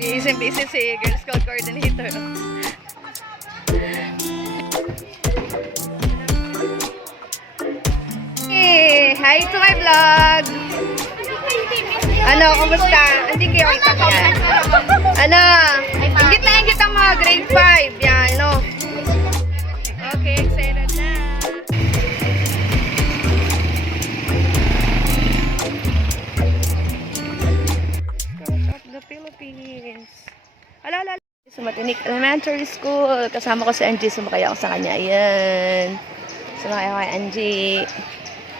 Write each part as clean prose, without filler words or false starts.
Busy si Girl Scout Coordinator. Hey, hi to my vlog! Ano, kumusta? Hindi kayo kita yan. Ano, ingit ang mga grade 5. Yan, no? Okay, excited na. Of the Philippines. Ala. Sa Matinik Elementary School. Kasama ko si Angie. Sumakay ako sa kanya. Ayan. Sumakay ako kay Angie.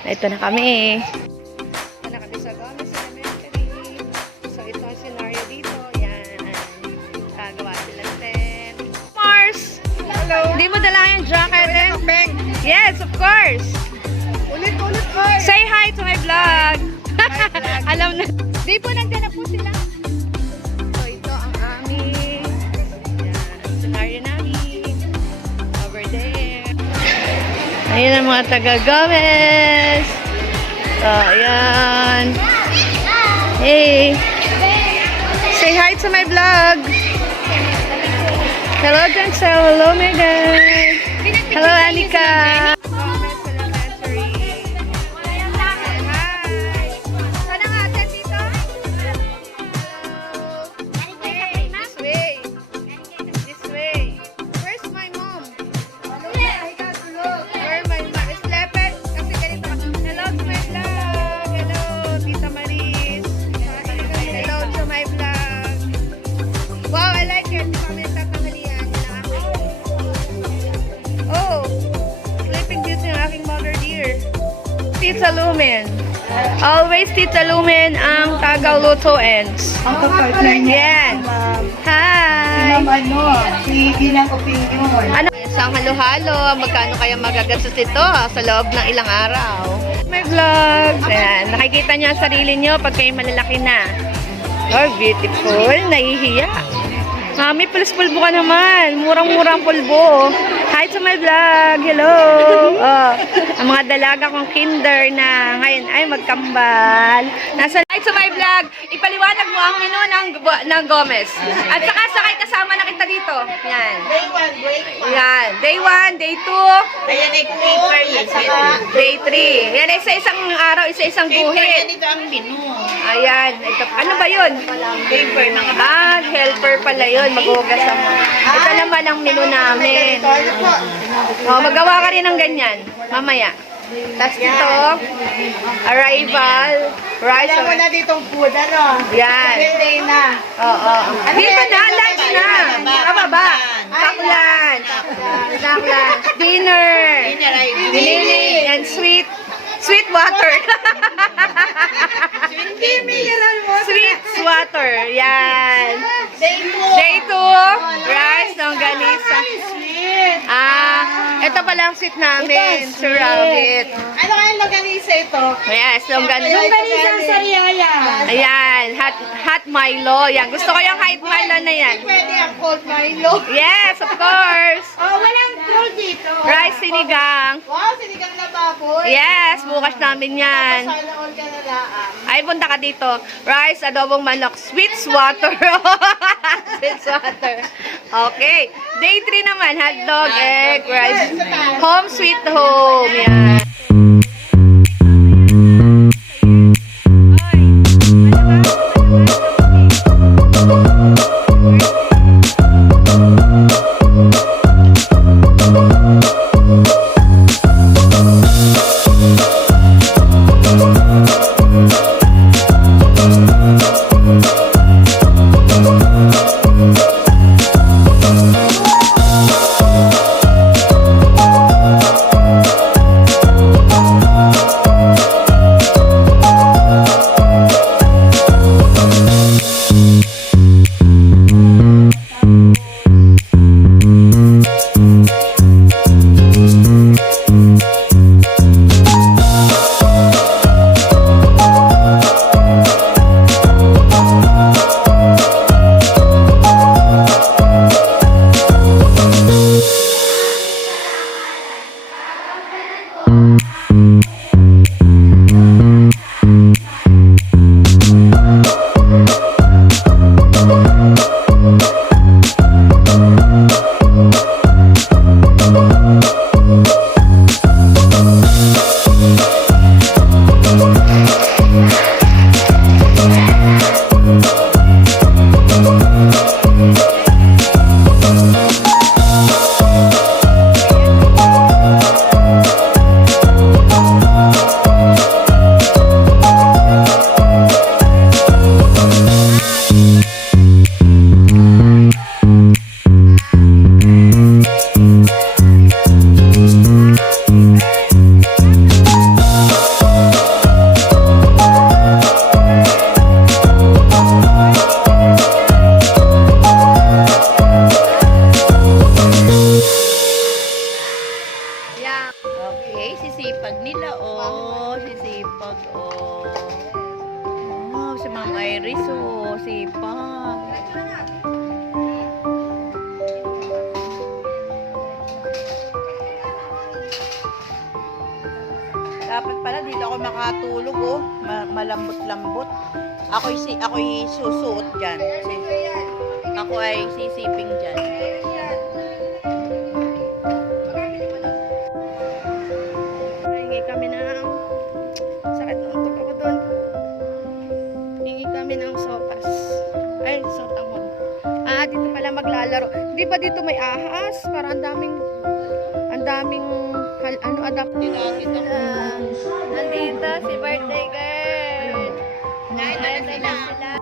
Ito na kami. Ito na kami sa Gomez Elementary. So, ito ang scenario dito. Ayan. Kagawa sila natin. Mars! Hello! Hindi mo dala yung jacket eh? Yes, of course! Ulit. Say hi to my vlog! Alam na. Di po nandiyan na po sila. So, ito ang aming scenario namin. Over there. Ayan ang mga taga-Gomez. So, ayan. Hey. Say hi to my vlog. Hello, Jansel. Hello, Megan. Hello, Anika. Tita Lumen. Always Tita Lumen ang taga-lutuin. Ang kapartner niya. Yan. Hi! Si Ginang Opinion. Ano? Isang halo-halo. Magkano kaya magagastos ito sa loob ng ilang araw? My vlog. Ayan. Nakikita niyo ang sarili niyo pag kayo malalaki na. Oh, beautiful. Nahihiya. Mami, pulbo ka naman. Murang-murang pulbo. Hi to my vlog. Hello. Oh, ang mga dalaga kong kinder na ngayon ay magkambal. Nasa hi to my vlog. Ipaliwanag mo ang menu ng Gomez. At saka sakay kasama na kita dito. Yan. Day 1, break 1. Yan. Day 1, day 2, Ayan ay paper yan. day 3. Yan, isa-isang araw, isa-isang guhit. Ganito ang menu. Ayan. Ito, ano ba yun? Paper ng Helper pala yun. Maghugas ang ito naman ang menu namin. Oh, magawa ka rin ng ganyan. Mamaya. Tapos ito, arrival, rice. Alam mo na ditong food, ano? Yan. Birthday na. Oo. Dito na, lunch na. Kababa. Taklan. Dinner. Diniling. And sweet water. Sweet water. Yan. Day 2, rice, longganisa. Ito pala ang sweet namin. Surrounded. Ano kaya longganisa ito? Yes, longganisa. Longganisa ang sariyaya. Ayan, hot Milo. Yan. Gusto ko yung hot Milo na yan. Pwede ang cold Milo. Yes, of course. Oh, walang cold dito. Rice sinigang. Wow, sinigang na baboy. Yes, bukas namin yan. Sana all ka na laang. Ay, punta ka dito. Rice, adobong manok, sweet water. Sweet water. Okay. Day 3 naman, hotdog, egg, rice. Home sweet home. Yan. Ma'am Iris, oh, sipag. Dapat pala dito ako makatulog, oh. Malambot-lambot. Ako'y susuot dyan. Ako ay sisiping dyan. Hingi kami ng sakit ng utok ako doon. Hingi kami ng sopas. Ay, sotanghon. Dito pala maglalaro. Di ba dito may ahas? Parang ang daming adapt. Nandito si birthday girl. Nandito na sila.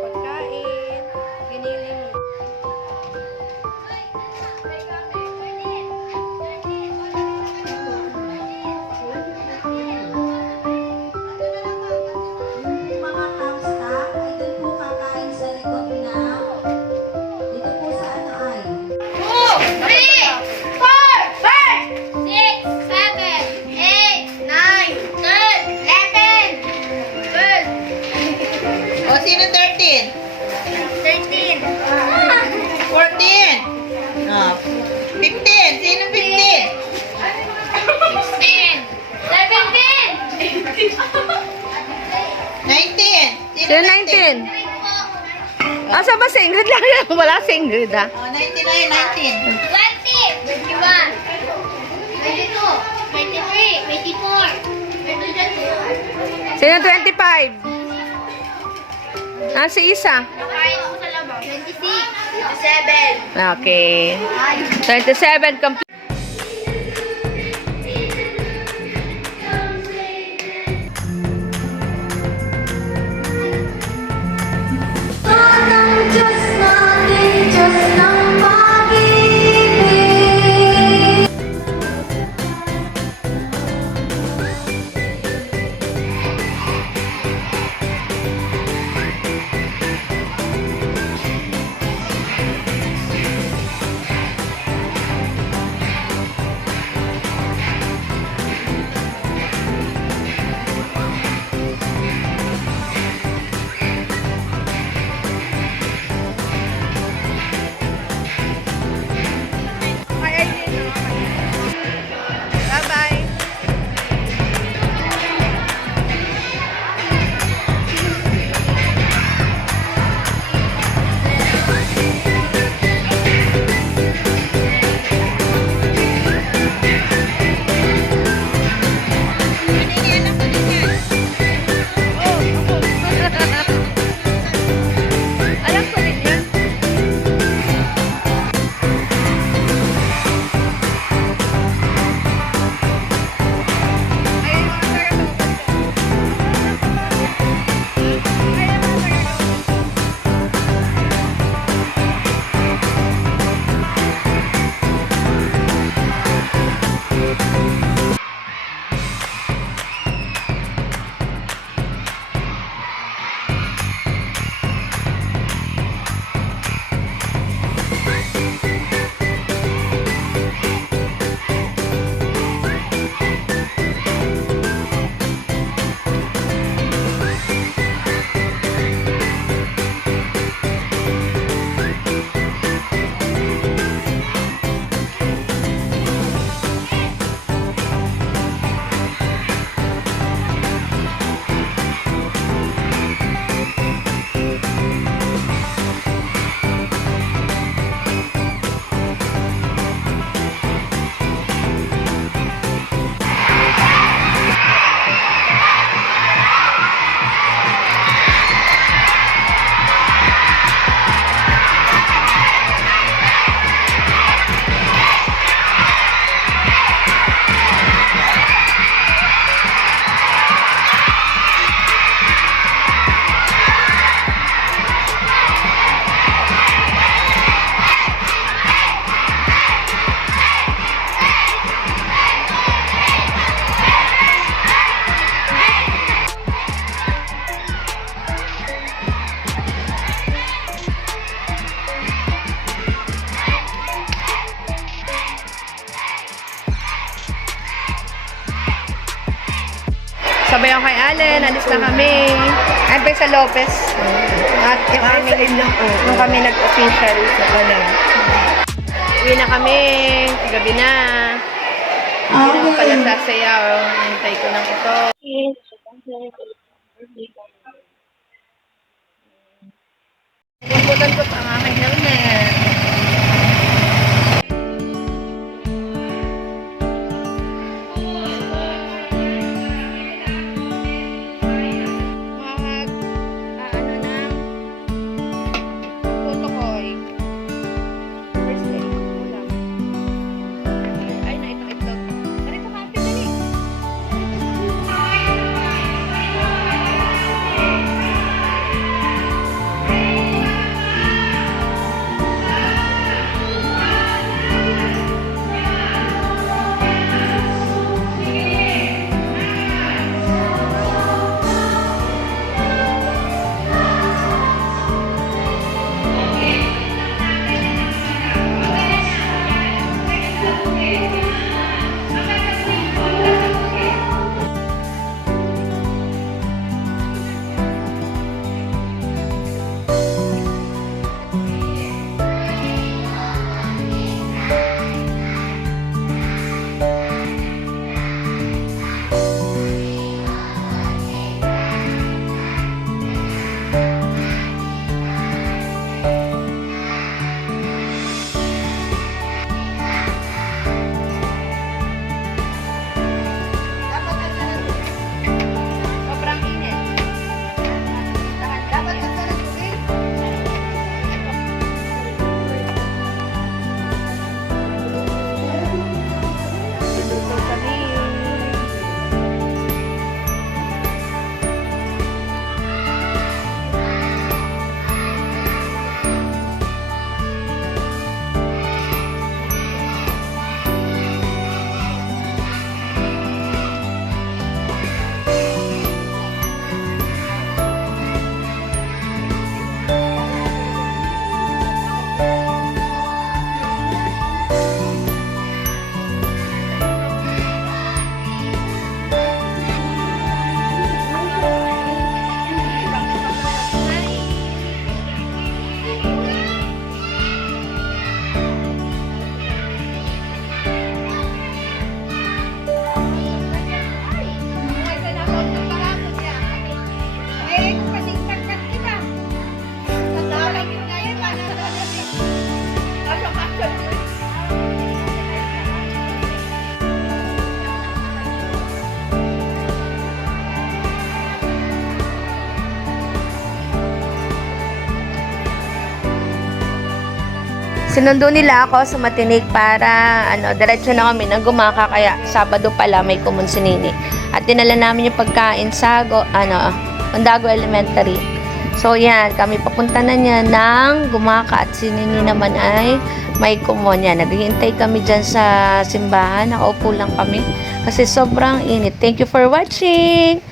Pagkain, kiniling. Mga kapsta, ay doon po kakain sa likod na. Dito po sa ano ay. 2, 3, 4, 5, 6, 7, 8, 9, 10, 11, 12, O, sino 13? 13, 14? Oh, 15? Sino 15? 16, 17, 19? Sino 19? Asa ba si Ingrid lang yan? Wala si Ingrid, ah. Oh, 19 na yun, 19. 20, 21, 22, 23, 24, 25. Sino 25? Si Isa. Nakain ako sa labang. 26, 27. Okay. 27 complete. Parang Diyos natin, Diyos ng pag-ibig. Sabay ako kay Allen, alis na kami. Ay, pa sa Lopez. At yung kami, nung kami nag-official. Uwi na kami, gabi na. Hindi naman pala sasayaw. Hintay ko lang ito. Limbutan ko pa ang aking helmet. Ano na? Tutukoy. First day. Ulam. Ay, na ito, ito. Narito ka, ate, dali. Sobrang init. Dapat ang sarap tubig. Dito kami. Sinundo nila ako sa Matinik para diretso na kami ng Gumaka, kaya Sabado pala may kumonsinini. At dinala namin yung pagkain sa Ondago Elementary. So yan, kami papunta na niya ng Gumaka at si Nini naman ay may kumon yan. Naghihintay kami dyan sa simbahan, nakaupo lang kami kasi sobrang init. Thank you for watching!